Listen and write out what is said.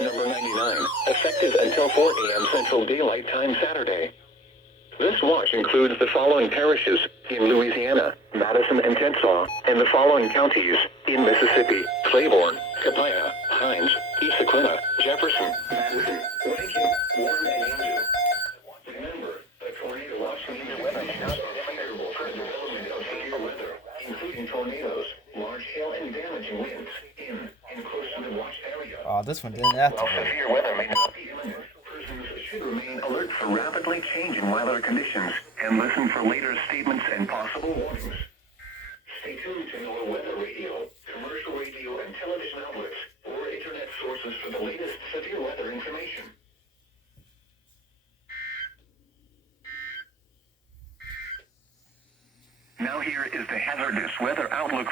number 99, effective until 4 a.m. Central Daylight Time Saturday. This watch includes the following parishes in Louisiana, Madison and Tensaw, and the following counties in Mississippi: Claiborne, Copiah, Hinds, Issaquah, Jefferson, Madison, Lincoln, Warren, and Yazoo. Remember, the tornado watch means conditions are favorable for the development of severe weather, including tornadoes, large hail, and damaging winds in and close to the watch area. Oh, this one didn't have to While be. severe weather may not be imminent, persons should remain alert for rapidly changing weather conditions and listen for later statements and possible warnings. Stay tuned to our weather radio, commercial radio, and television outlets or internet sources for the latest severe weather information. Now here is the hazardous weather outlook